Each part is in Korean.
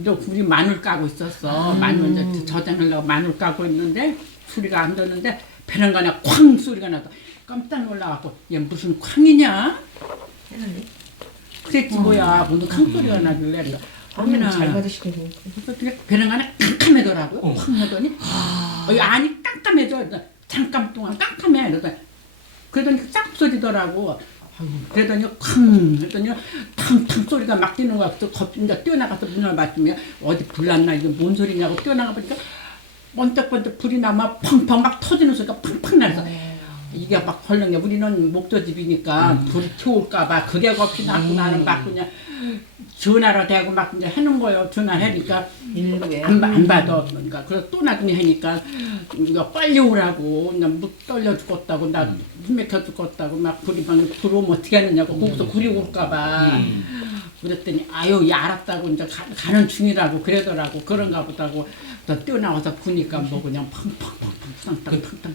이제 우리 마늘 까고 있었어. 마늘 이제 저장하려고 마늘 까고 있는데 소리가 안 듣는데 베란간에 쾅 소리가 나서 깜짝 놀라갖고 얘 무슨 쾅이냐? 그랬지 뭐야. 무슨 쾅 소리가 나길래 그래서 어머나 잘 어머나 받으시거든요. 어떻게 베란간에 깜깜하더라고요. 쾅 하더니 아니 깜깜해져. 잠깐 동안 깜깜해. 그러더니 싹 소리더라고. 그러더니 쾅 했더니 탕탕 소리가 막 뛰는 거 같아서 겁이 이제 뛰어나가서 문을 맞으면 어디 불났나 이게 뭔 소리냐고 뛰어나가 보니까 번쩍번쩍 불이 나면 펑펑 막 터지는 소리가 팡팡 나서 이게 막 헐렁해. 우리는 목조집이니까 불 튀올까봐 그게 겁이 나고 나는 막 그냥 전화로 대고 막 이제 해놓은 거예요. 전화하니까 안 받아. 그러니까 그래서 또 나중에 하니까 이거 빨리 오라고 그냥 못 떨려 죽었다고 나 숨막혀 죽었다고 막 불이 막 불 오면 어떻게 하느냐고 거기서 불이 올까봐 그랬더니 아유 야 알았다고 이제 가는 중이라고 그러더라고. 그런가 보다고 또 뛰어나와서 보니까 뭐 그냥 팡팡팡팡 탕탕탕탕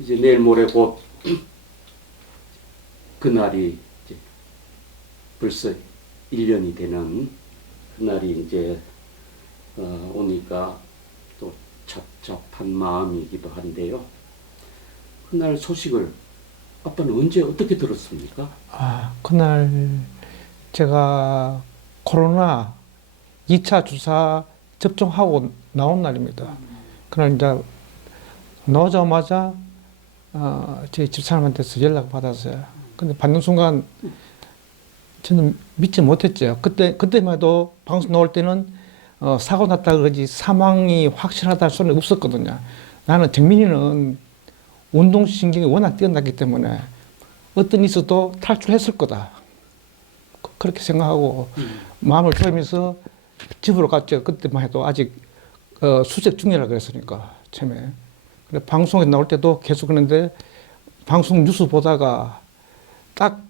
이제 내일 모레 곧 그날이 이제 벌써 1년이 되는 그날이 이제 오니까 또 착잡한 마음이기도 한데요. 그날 소식을 아빠는 언제 어떻게 들었습니까? 그날 제가 코로나 2차 주사 접종하고 나온 날입니다. 그날 이제 나오자마자 제 집사람한테서 연락을 받았어요. 근데 받는 순간 저는 믿지 못했죠. 그때만 해도 방송 나올 때는 사고 났다 그러지 사망이 확실하다는 소리는 없었거든요. 나는 정민이는 운동신경이 워낙 뛰어났기 때문에 어떤 일 있어도 탈출했을 거다. 그렇게 생각하고 마음을 조이면서 집으로 갔죠. 그때만 해도 아직 수색 중이라 그랬으니까 처음에. 그래 방송에 나올 때도 계속 그랬는데 방송 뉴스 보다가 딱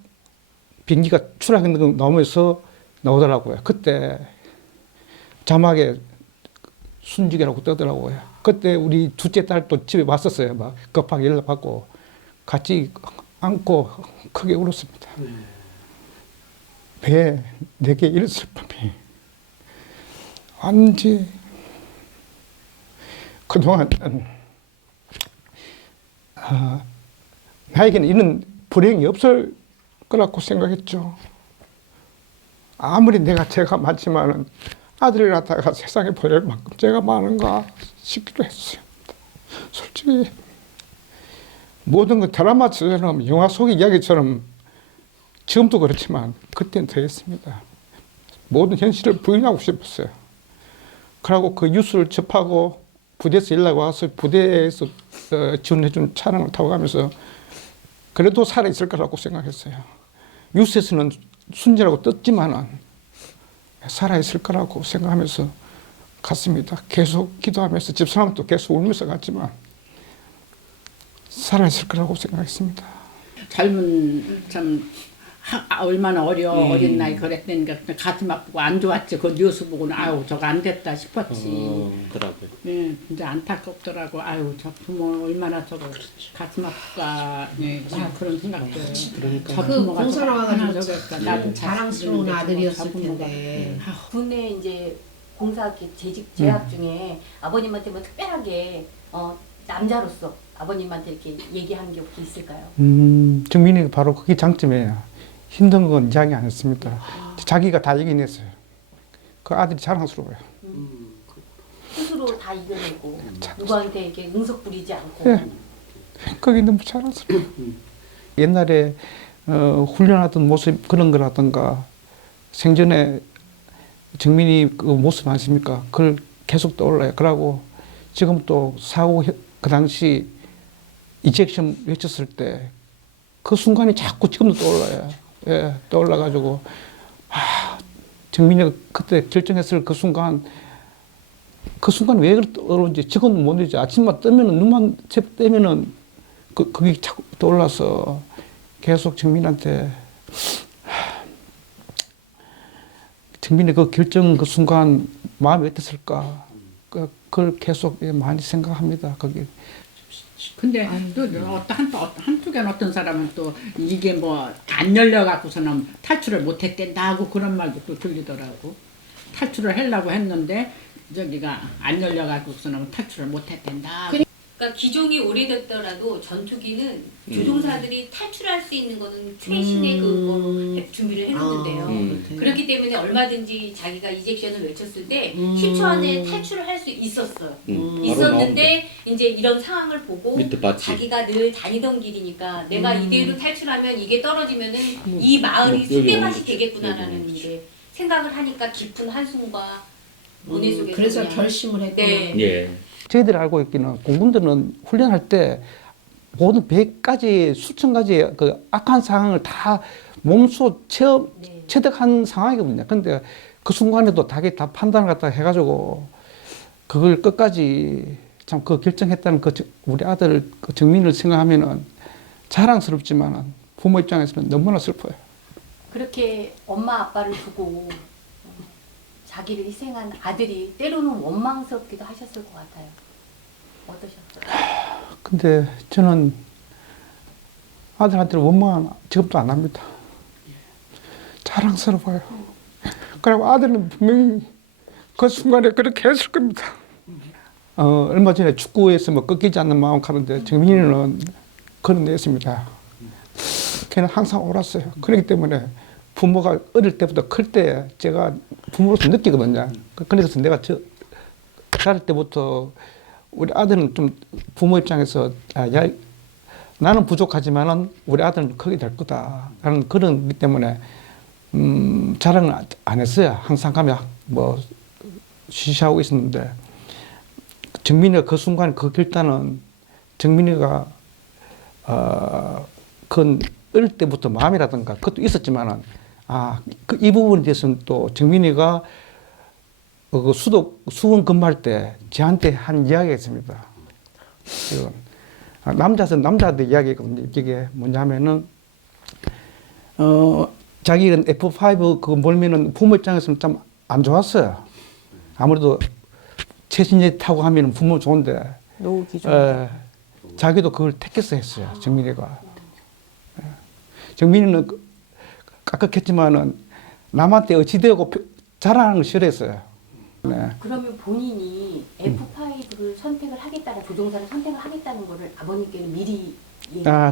비행기가 추락했는 거 나오면서 나오더라고요. 그때 자막에 순직이라고 뜨더라고요. 그때 우리 둘째 딸도 집에 왔었어요. 막 급하게 연락받고 같이 안고 크게 울었습니다. 배에 내게 이런 슬픔이 완지 그동안 나에게는 이런 불행이 없을 거라고 생각했죠. 아무리 제가 많지만은 아들을 갖다가 세상에 보낼 만큼 제가 많은가 싶기도 했어요. 솔직히 모든 건 드라마처럼 영화 속 이야기처럼 지금도 그렇지만 그때는 더했습니다. 모든 현실을 부인하고 싶었어요. 그러고 그 뉴스를 접하고 부대에서 연락 와서 부대에서 지원해준 차량을 타고 가면서 그래도 살아있을 거라고 생각했어요. 뉴스에서는 순진하고 떴지만은 살아있을 거라고 생각하면서 갔습니다. 계속 기도하면서 집사람도 계속 울면서 갔지만 살아있을 거라고 생각했습니다. 젊은 참 얼마나 어린 나이 그랬다니까 가슴 아프고 안 좋았지. 그 뉴스 보고는 아유 저거 안 됐다 싶었지. 그러고요. 예, 진짜 안타깝더라고. 아유 저 부모 얼마나 저거 가슴 아플까. 예, 그런 생각도. 그러니까. 저 그 부모가 공사 저거 나와가지고 하나 저거 나도 자랑스러운 아들이었을 저 부모가. 텐데. 군내 이제 공사 재학 중에 아버님한테 뭐 특별하게 남자로서 아버님한테 이렇게 얘기한 게 혹시 있을까요? 정민이가 바로 그게 장점이에요. 힘든 건 이야기 안 했습니다. 자기가 다 이겨냈어요. 그 아들이 자랑스러워요. 스스로 다 이겨내고 누구한테 이렇게 응석 부리지 않고. 예. 그게 너무 자랑스러워요. 옛날에 훈련하던 모습 그런 거라든가 생전에 정민이 그 모습 아십니까? 그걸 계속 떠올라요. 그러고 지금 또 사고 그 당시 이젝션 외쳤을 때 그 순간이 자꾸 지금도 떠올라요. 예, 떠올라가지고 정민이가 그때 결정했을 그 순간 왜 떠오르는지 지금은 모르지. 아침만 뜨면은 눈만 떼면은 그게 자꾸 떠올라서 계속 정민이한테 정민이 그 결정 그 순간 마음이 어땠을까? 그걸 계속 많이 생각합니다. 거기. 근데 또 한쪽엔 어떤 사람은 또 이게 뭐 안 열려갖고서는 탈출을 못했댄다 하고 그런 말도 또 들리더라고. 탈출을 하려고 했는데 저기가 안 열려가지고서는 탈출을 못했댄다. 그러니까 기종이 오래됐더라도 전투기는 조종사들이 탈출할 수 있는 거는 최신의 그거 준비를 해놓는데요. 그렇기 때문에 얼마든지 자기가 이젝션을 외쳤을 때 10초 안에 탈출을 할 수 있었어요. 있었는데 이제 이런 상황을 보고 밑에 받치. 자기가 늘 다니던 길이니까 내가 이대로 탈출하면 이게 떨어지면은 이 마을이 여기 쑥대밭이 오는 되겠구나라는 거지. 이제 생각을 하니까 깊은 한숨과 모내 속에서 그래서 그냥 결심을 했구나. 네. 예. 저희들이 알고 있기는 공군들은 훈련할 때 모든 100가지 수천 가지 그 악한 상황을 다 몸소 네. 체득한 상황이거든요. 근데 그 순간에도 자기 다 판단을 갖다 해가지고 그걸 끝까지 참 그 결정했다는 그 우리 아들 그 정민을 생각하면은 자랑스럽지만은 부모 입장에서는 너무나 슬퍼요. 그렇게 엄마 아빠를 두고 자기를 희생한 아들이 때로는 원망스럽기도 하셨을 것 같아요. 어떠셨어요? 근데 저는 아들한테 원망은 지금도 안 합니다. 자랑스러워요. 그리고 아들은 분명히 그 순간에 그렇게 했을 겁니다. 얼마 전에 축구에서 뭐 꺾이지 않는 마음 가는데 정민이는 그런 애였습니다. 걔는 항상 옳았어요. 그렇기 때문에 부모가 어릴 때부터 클 때 제가 부모로서 느끼거든요. 그래서 내가 자랄 때부터 우리 아들은 좀 부모 입장에서 야, 나는 부족하지만은 우리 아들은 크게 될 거다라는 그런 것 때문에 자랑을 안 했어요. 항상 가면 뭐 쉬쉬하고 있었는데 정민이가 그 순간 그 결단은 정민이가 그건 어릴 때부터 마음이라든가 그것도 있었지만은 이 부분에 대해서는 또 정민이가 그 수원 근무할 때 저한테 한 이야기가 있습니다. 남자들 이야기거든요. 이게 뭐냐면은 자기는 F5 그거 몰면은 부모 입장에서는 좀 안 좋았어요. 아무래도 최신제 타고 하면 부모 좋은데 노후 기준. 자기도 그걸 택해서 했어요. 정민이가. 정민이는 깍깍했지만은 남한테 어찌되고 자랑하는 걸 싫어했어요. 네. 그러면 본인이 F5를 선택을 하겠다는 조종사를 선택을 하겠다는 거를 아버님께는 미리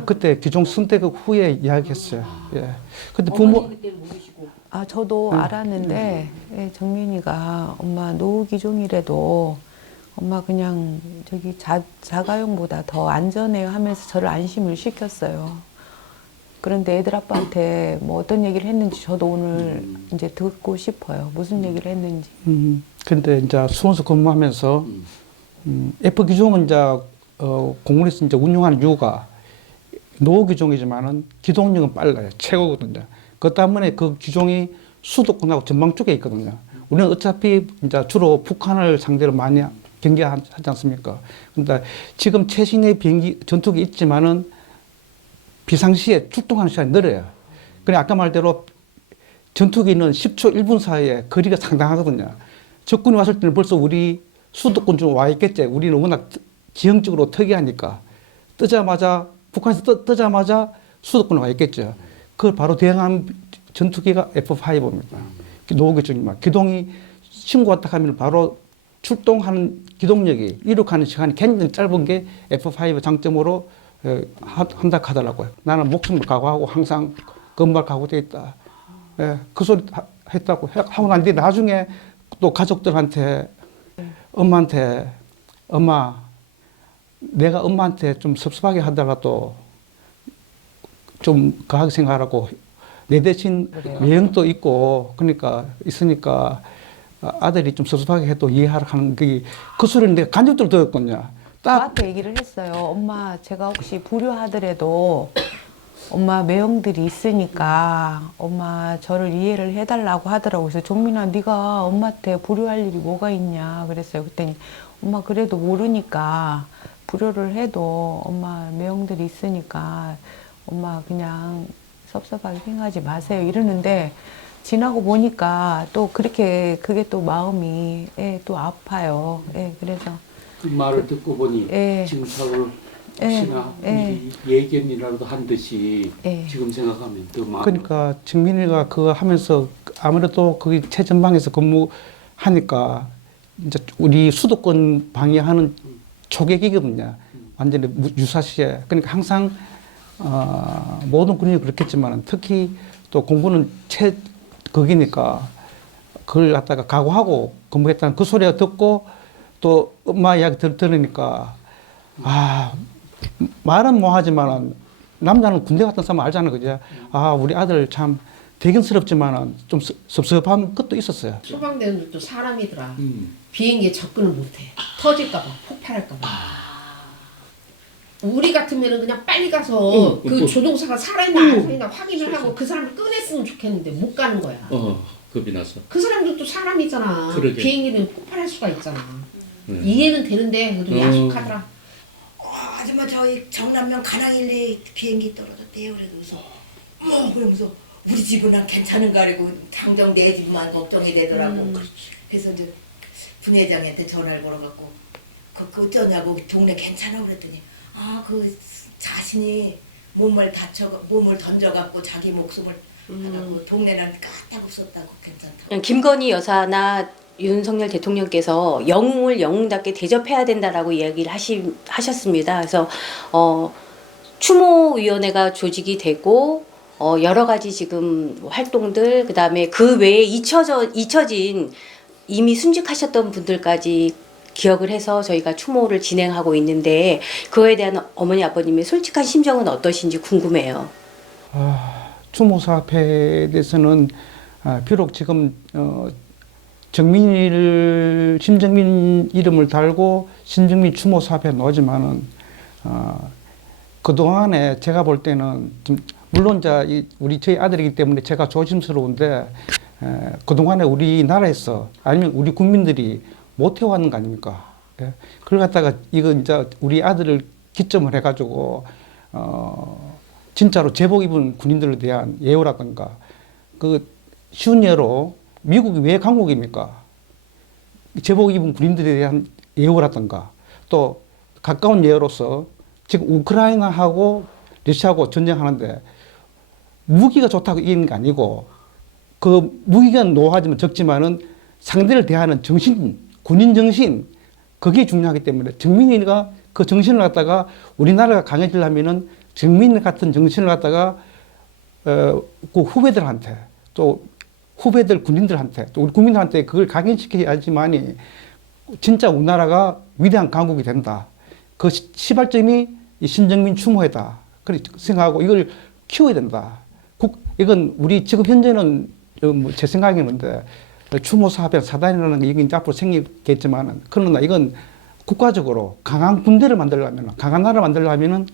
그때 규종 선택 후에 이야기했어요. 예. 근데 어머니 그때는 모르시고 저도 알았는데 예, 정민이가 엄마 노후 기종이라도 엄마 그냥 저기 자가용보다 더 안전해요 하면서 저를 안심을 시켰어요. 그런데 애들 아빠한테 뭐 어떤 얘기를 했는지 저도 오늘 이제 듣고 싶어요. 무슨 얘기를 했는지. 근데 이제 수원서 근무하면서 F 기종은 이제 공군에서 이제 운용하는 이유가 노후 기종이지만은 기동력은 빨라요. 최고거든요. 그 때문에 그 기종이 수도권하고 전방 쪽에 있거든요. 우리는 어차피 이제 주로 북한을 상대로 많이 경계하지 않습니까? 근데 지금 최신의 비행기 전투기 있지만은 비상시에 출동하는 시간이 늘어요. 그래 아까 말대로 전투기는 10초 1분 사이에 거리가 상당하거든요. 적군이 왔을 때는 벌써 우리 수도권 좀 와 있겠지. 우리는 워낙 지형적으로 특이하니까 뜨자마자 북한에서 뜨자마자 수도권에 와 있겠죠. 그걸 바로 대응한 전투기가 F5입니다. 노후 기종이면 기동이 신고 왔다 하면 바로 출동하는 기동력이 이륙하는 시간이 굉장히 짧은 게 F5 장점으로 한다 하더라고요. 나는 목숨을 각오하고 항상 건발 각오되어 있다. 그 소리 했다고 하고 난 뒤에 나중에 또 가족들한테 엄마한테 엄마 내가 엄마한테 좀 섭섭하게 하더라도 좀 거하게 생각하라고 내 대신 여행도 있고 그러니까 있으니까 아들이 좀 섭섭하게 해도 이해하라 하는 그 소리를 내가 간접적으로 들었거든요. 저한테 얘기를 했어요. 엄마 제가 혹시 불효하더라도 엄마 매형들이 있으니까 엄마 저를 이해를 해달라고 하더라고요. 그래서 종민아 네가 엄마한테 불효할 일이 뭐가 있냐 그랬어요. 그랬더니 엄마 그래도 모르니까 불효를 해도 엄마 매형들이 있으니까 엄마 그냥 섭섭하게 생각하지 마세요 이러는데 지나고 보니까 또 그렇게 그게 또 마음이 또 아파요. 그래서 그 말을 듣고 보니 지금 사고를 혹시나 예견이라도 한 듯이 지금 생각하면 더 마음. 그러니까 정민이가 그거 하면서 아무래도 거기 최전방에서 근무하니까 이제 우리 수도권 방해하는 초계기거든요. 완전히 유사시에. 그러니까 항상 모든 군인이 그렇겠지만 특히 또 공부는 최극이니까 그걸 갖다가 각오하고 근무했다는 그 소리가 듣고 또 엄마 이야기 들으니까 말은 뭐하지만은 남자는 군대 갔던 사람 알잖아요, 그죠? 우리 아들 참 대견스럽지만은 좀 섭섭한 것도 있었어요. 소방대원들도 사람이더라. 비행기에 접근을 못해. 터질까봐, 폭발할까봐. 우리 같으면은 그냥 빨리 가서 그 조종사가 살아있나 안 살아있나 확인을 하고 그 사람을 꺼냈으면 좋겠는데 못 가는 거야. 겁이 나서. 그 사람들도 사람이잖아. 그러게. 비행기는 폭발할 수가 있잖아. 이해는 되는데 그래도 야속하더라. 아줌마 저희 정남면 가랑일리 비행기 떨어졌대요. 그래서 그러면서 우리 집은 괜찮은가 그리고 당장 내 집만 걱정이 되더라고. 그래서 이제 분회장한테 전화를 걸어갖고 그 어쩌냐고 동네 괜찮아 그랬더니 그 자신이 몸을 던져갖고 자기 목숨을 하고 동네는 까딱 없었다고 괜찮다고. 김건희 여사나 윤석열 대통령께서 영웅을 영웅답게 대접해야 된다라고 이야기를 하셨습니다. 그래서 추모위원회가 조직이 되고 여러 가지 지금 활동들 그다음에 그 외에 잊혀진 이미 순직하셨던 분들까지 기억을 해서 저희가 추모를 진행하고 있는데 그거에 대한 어머니 아버님의 솔직한 심정은 어떠신지 궁금해요. 추모 사업에 대해서는 비록 지금 신정민 이름을 달고 신정민 추모 사업에 넣지만은 그동안에 제가 볼 때는 좀 물론 저희 아들이기 때문에 제가 조심스러운데 그동안에 우리나라에서 아니면 우리 국민들이 못 해왔는 거 아닙니까? 예? 그걸 갖다가 이거 이제 우리 아들을 기점을 해가지고 진짜로 제복 입은 군인들에 대한 예우라든가 그 쉬운 예로 미국이 왜 강국입니까? 제복 입은 군인들에 대한 예우라든가 또 가까운 예로서 지금 우크라이나하고 러시아하고 전쟁하는데 무기가 좋다고 이기는 게 아니고 그 무기가 노하지만 적지만은 상대를 대하는 정신, 군인 정신 그게 중요하기 때문에 정민이가 그 정신을 갖다가 우리나라가 강해지려면은 정민 같은 정신을 갖다가 그 후배들한테 또 후배들 군인들한테 또 우리 국민들한테 그걸 각인시켜야지만이 진짜 우리나라가 위대한 강국이 된다. 그 시발점이 이 신정민 추모회다. 그렇게 생각하고 이걸 키워야 된다. 이건 우리 지금 현재는 제 생각이는데 추모 사업에 사단이라는 게 이게 이제 앞으로 생기겠지만은 그러나 이건 국가적으로 강한 군대를 만들려면 강한 나라를 만들려면은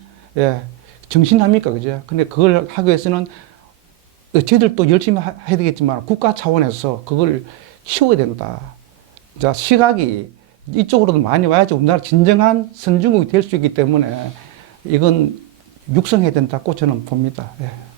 정신합니까 그죠? 근데 그걸 하기 위해서는 저희들도 열심히 해야 되겠지만 국가 차원에서 그걸 키워야 된다. 자, 시각이 이쪽으로도 많이 와야지 우리나라 진정한 선진국이 될 수 있기 때문에 이건 육성해야 된다고 저는 봅니다.